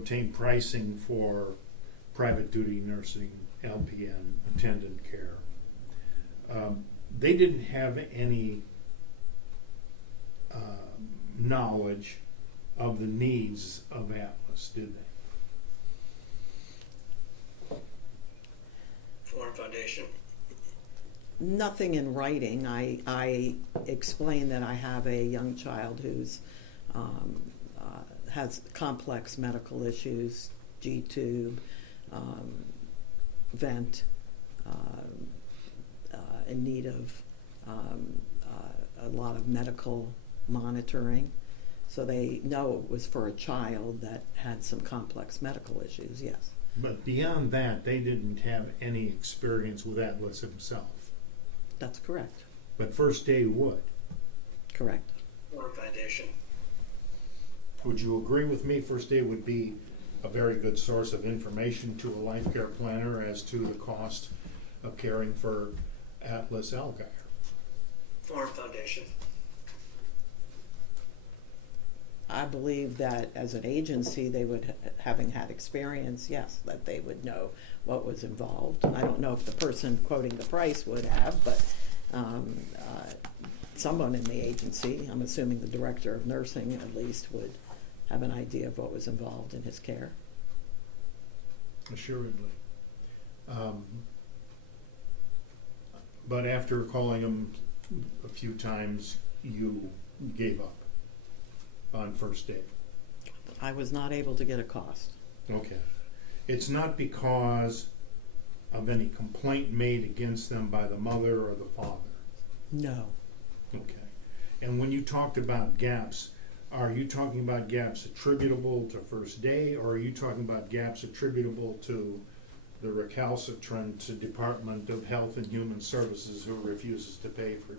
obtain pricing for private duty nursing, LPN, attendant care. They didn't have any knowledge of the needs of Atlas, did they? Foreign Foundation. Nothing in writing. I explained that I have a young child who's has complex medical issues, G-tube, vent, in need of a lot of medical monitoring. So they know it was for a child that had some complex medical issues, yes. But beyond that, they didn't have any experience with Atlas himself. That's correct. But First Day would. Correct. Foreign Foundation. Would you agree with me First Day would be a very good source of information to a life care planner as to the cost of caring for Atlas Algeier? Foreign Foundation. I believe that as an agency, they would, having had experience, yes, that they would know what was involved. I don't know if the person quoting the price would have, but someone in the agency, I'm assuming the director of nursing at least, would have an idea of what was involved in his care. Assuredly. But after calling him a few times, you gave up on First Day. I was not able to get a cost. Okay. It's not because of any complaint made against them by the mother or the father? No. Okay. And when you talked about gaps, are you talking about gaps attributable to First Day, or are you talking about gaps attributable to the recalcitrant Department of Health and Human Services who refuses to pay for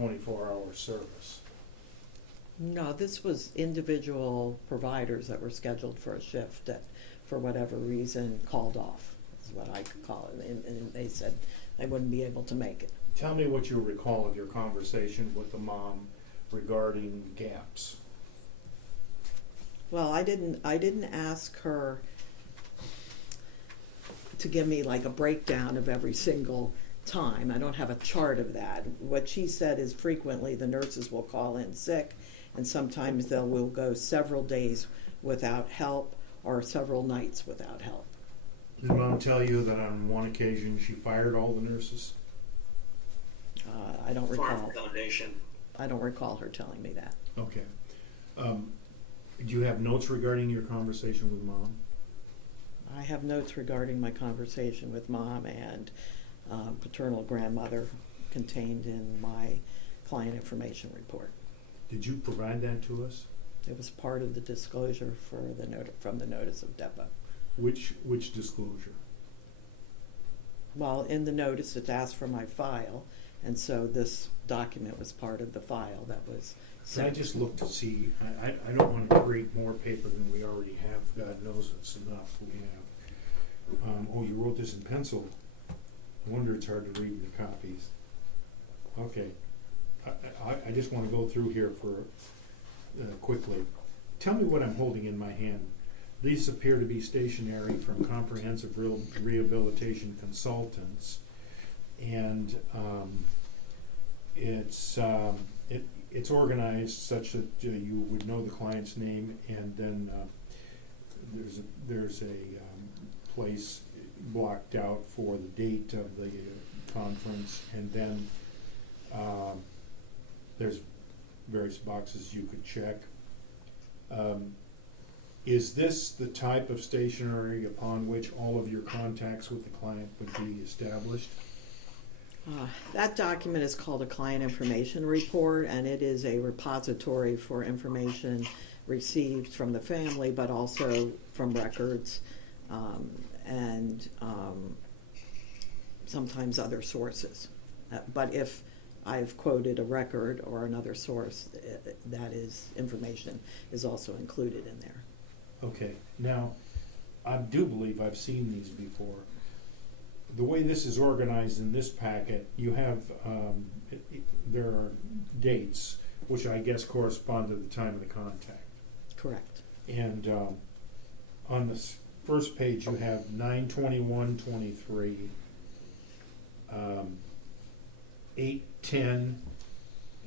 24-hour service? No, this was individual providers that were scheduled for a shift that, for whatever reason, called off, is what I could call it, and they said they wouldn't be able to make it. Tell me what you recall of your conversation with the mom regarding gaps. Well, I didn't ask her to give me like a breakdown of every single time. I don't have a chart of that. What she said is frequently the nurses will call in sick, and sometimes they will go several days without help or several nights without help. Did Mom tell you that on one occasion she fired all the nurses? I don't recall. Foreign Foundation. I don't recall her telling me that. Okay. Do you have notes regarding your conversation with Mom? I have notes regarding my conversation with Mom and paternal grandmother contained in my client information report. Did you provide that to us? It was part of the disclosure for the from the notice of depot. Which disclosure? Well, in the notice it asked for my file, and so this document was part of the file that was Can I sent. just look to see, I don't want to create more paper than we already have. God knows it's enough we have. Oh, you wrote this in pencil. I wonder it's hard to read in the copies. Okay. I just want to go through here for quickly. Tell me what I'm holding in my hand. These appear to be stationery from Comprehensive Rehabilitation Consultants, and it's organized such that you would know the client's name, and then there's a place blocked out for the date of the conference, and then there's various boxes you could check. Is this the type of stationery upon which all of your contacts with the client would be established? That document is called a client information report, and it is a repository for information received from the family, but also from records and sometimes other sources. But if I've quoted a record or another source, that is information is also included in there. Okay, now, I do believe I've seen these before. The way this is organized in this packet, you have, there are dates, which I guess correspond to the time of the contact. Correct. And on the first page, you have 9/21/23, 8/10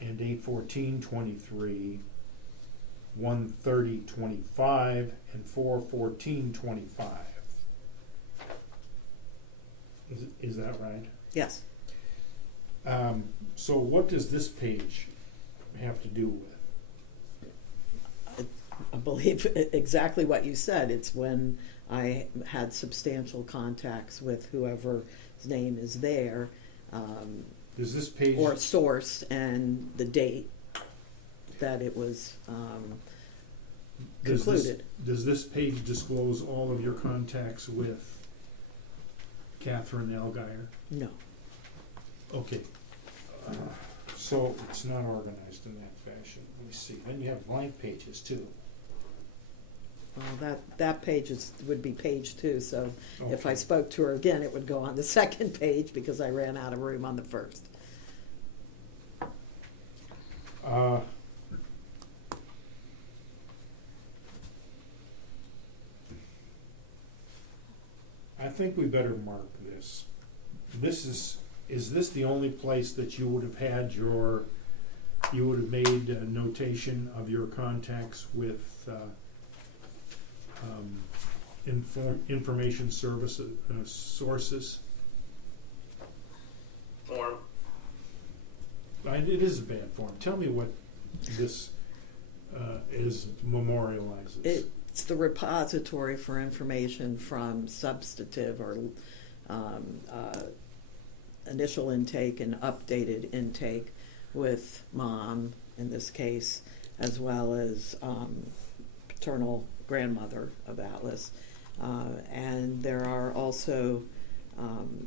and 8/14/23, 1/30/25, and 4/14/25. Is that right? Yes. So what does this page have to do with? I believe exactly what you said. It's when I had substantial contacts with whoever's name is there, Does this page, or source, and the date that it was does concluded. does this page disclose all of your contacts with Catherine Algier? No. Okay. So it's not organized in that fashion. Let me see. Then you have blank pages too. Well, that page would be page 2, so if I Okay. spoke to her again, it would go on the second page because I ran out of room on the first. I think we better mark this. Is this the only place that you would have had you would have made a notation of your contacts with information services, sources? Form. It is a bad form. Tell me what this memorializes. It's the repository for information from substantive or initial intake and updated intake with mom, in this case, as well as paternal grandmother of Atlas. And there are also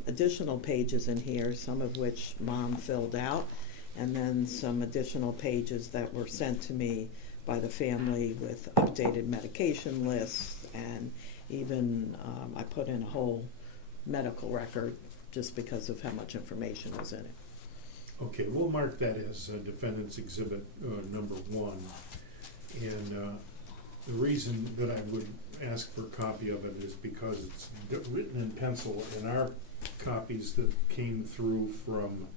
additional pages in here, some of which mom filled out, and then some additional pages that were sent to me by the family with updated medication lists, and even I put in a whole medical record just because of how much information was in it. Okay, we'll mark that as Defendant's Exhibit number 1. And the reason that I would ask for a copy of it is because it's written in pencil, and our copies that came through from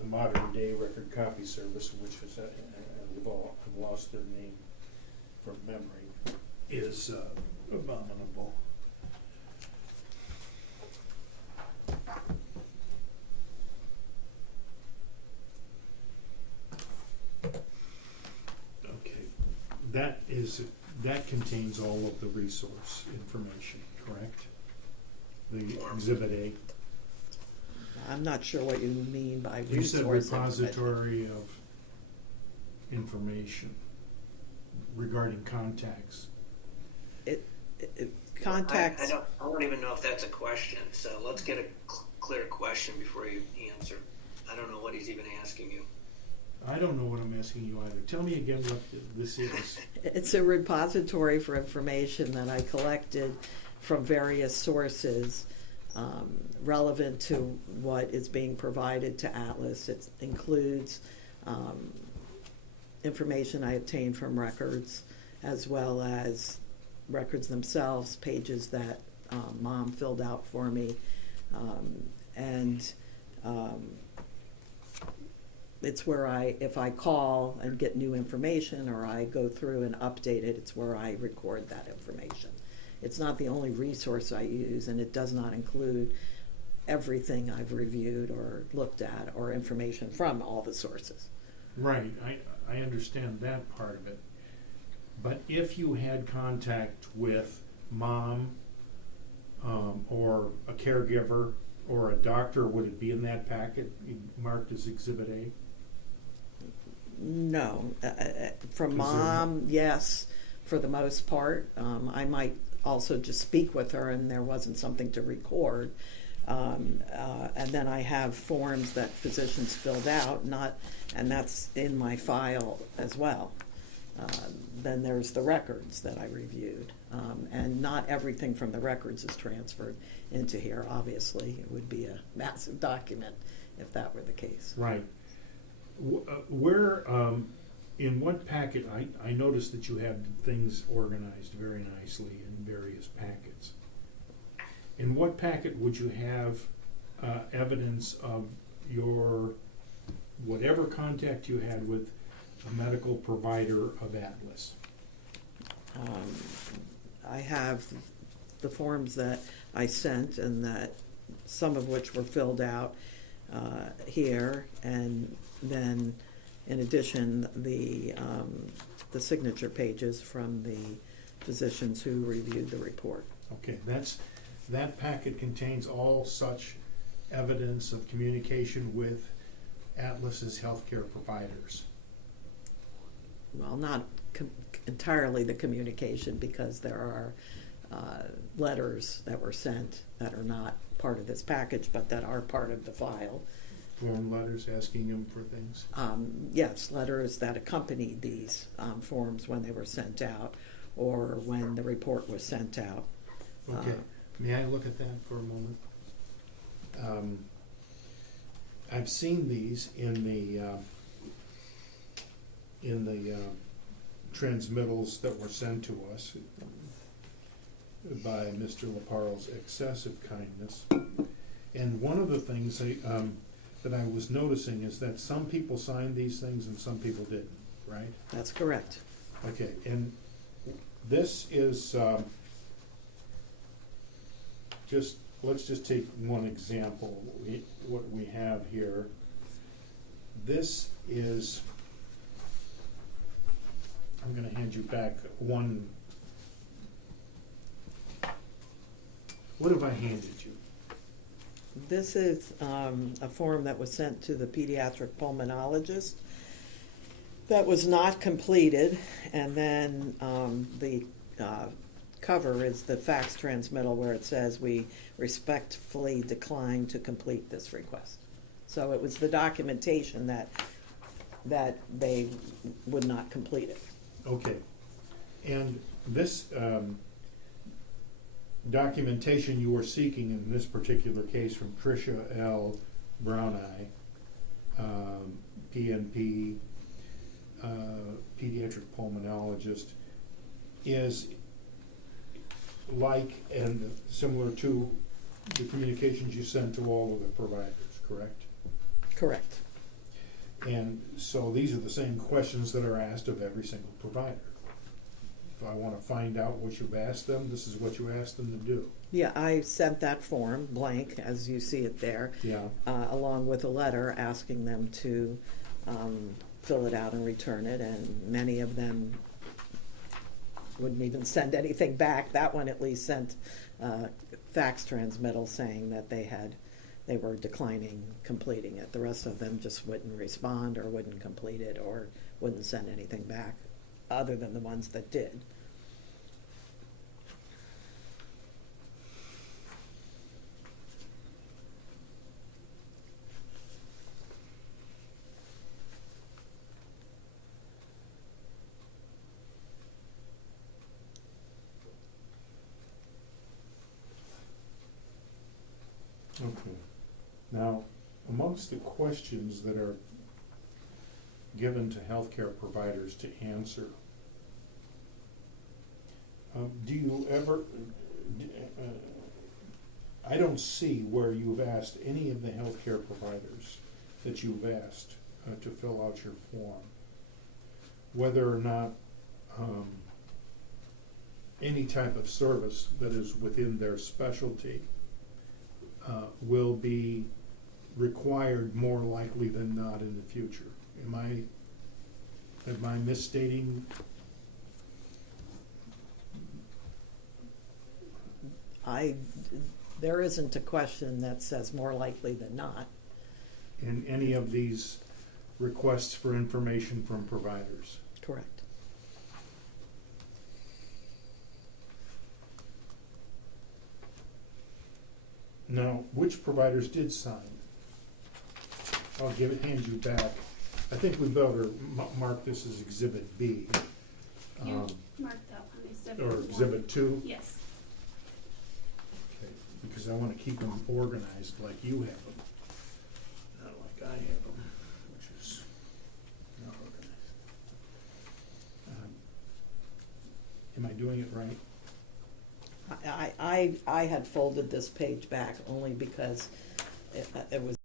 the Modern Day Record Copy Service, which is, I've lost their name from memory, is abominable. Okay, that contains all of the resource information, correct? The Exhibit A. I'm not sure what you mean by You said resource information. repository of information regarding contacts. Contacts. I don't even know if that's a question, so let's get a clear question before you answer. I don't know what he's even asking you. I don't know what I'm asking you either. Tell me again what this is. It's a repository for information that I collected from various sources relevant to what is being provided to Atlas. It includes information I obtained from records, as well as records themselves, pages that mom filled out for me, and it's where if I call and get new information, or I go through and update it, it's where I record that information. It's not the only resource I use, and it does not include everything I've reviewed or looked at, or information from all the sources. Right, I understand that part of it. But if you had contact with mom, or a caregiver, or a doctor, would it be in that packet marked as Exhibit A? No. From Is there mom, yes, for the most part. I might also just speak with her and there wasn't something to record. And then I have forms that physicians filled out, and that's in my file as well. Then there's the records that I reviewed. And not everything from the records is transferred into here, obviously. It would be a massive document if that were the case. Right. Where in what packet, I noticed that you had things organized very nicely in various packets. In what packet would you have evidence of your, whatever contact you had with a medical provider of Atlas? I have the forms that I sent, and that some of which were filled out here, and then in addition the signature pages from the physicians who reviewed the report. Okay, that packet contains all such evidence of communication with Atlas's healthcare providers. Well, not entirely the communication, because there are letters that were sent that are not part of this package, but that are part of the file. Form letters asking them for things? Yes, letters that accompanied these forms when they were sent out, or when the report was sent out. Okay, may I look at that for a moment? I've seen these in the transmittals that were sent to us by Mr. Leparle's excessive kindness. And one of the things that I was noticing is that some people signed these things and some people didn't, right? That's correct. Okay, and this is let's just take one example. What we have here. This is, I'm going to hand you back one. What have I handed you? This is a form that was sent to the pediatric pulmonologist that was not completed, and then the cover is the fax transmittal where it says, "We respectfully decline to complete this request." So it was the documentation that they would not complete it. Okay, and this documentation you were seeking in this particular case from Tricia L. Brown-Eye, PNP, pediatric pulmonologist, is like and similar to the communications you sent to all of the providers, correct? Correct. And so these are the same questions that are asked of every single provider. If I want to find out what you've asked them, this is what you asked them to do. Yeah, I sent that form blank, as you see it there, Yeah. along with a letter asking them to fill it out and return it, and many of them wouldn't even send anything back. That one at least sent fax transmittal saying that they were declining completing it. The rest of them just wouldn't respond or wouldn't complete it or wouldn't send anything back, other than the ones that did. Okay. Now, amongst the questions that are given to healthcare providers to answer, do you ever, I don't see where you've asked any of the healthcare providers that you've asked to fill out your form, whether or not any type of service that is within their specialty will be required more likely than not in the future. Am I misstating? There isn't a question that says more likely than not. In any of these requests for information from providers? Correct. Now, which providers did sign? I'll hand you back. I think we better mark this as Exhibit B. You marked that one, Exhibit Or 1. Exhibit 2? Yes. Okay, because I want to keep them organized like you have them, not like I have them, which is not organized. Am I doing it right? I had folded this page back only because it was